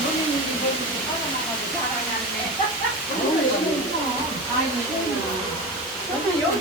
연예인이 여기서 빠져나가고 자랑이 안 해. 오늘 너무 좋아. 아이고, 저는 여기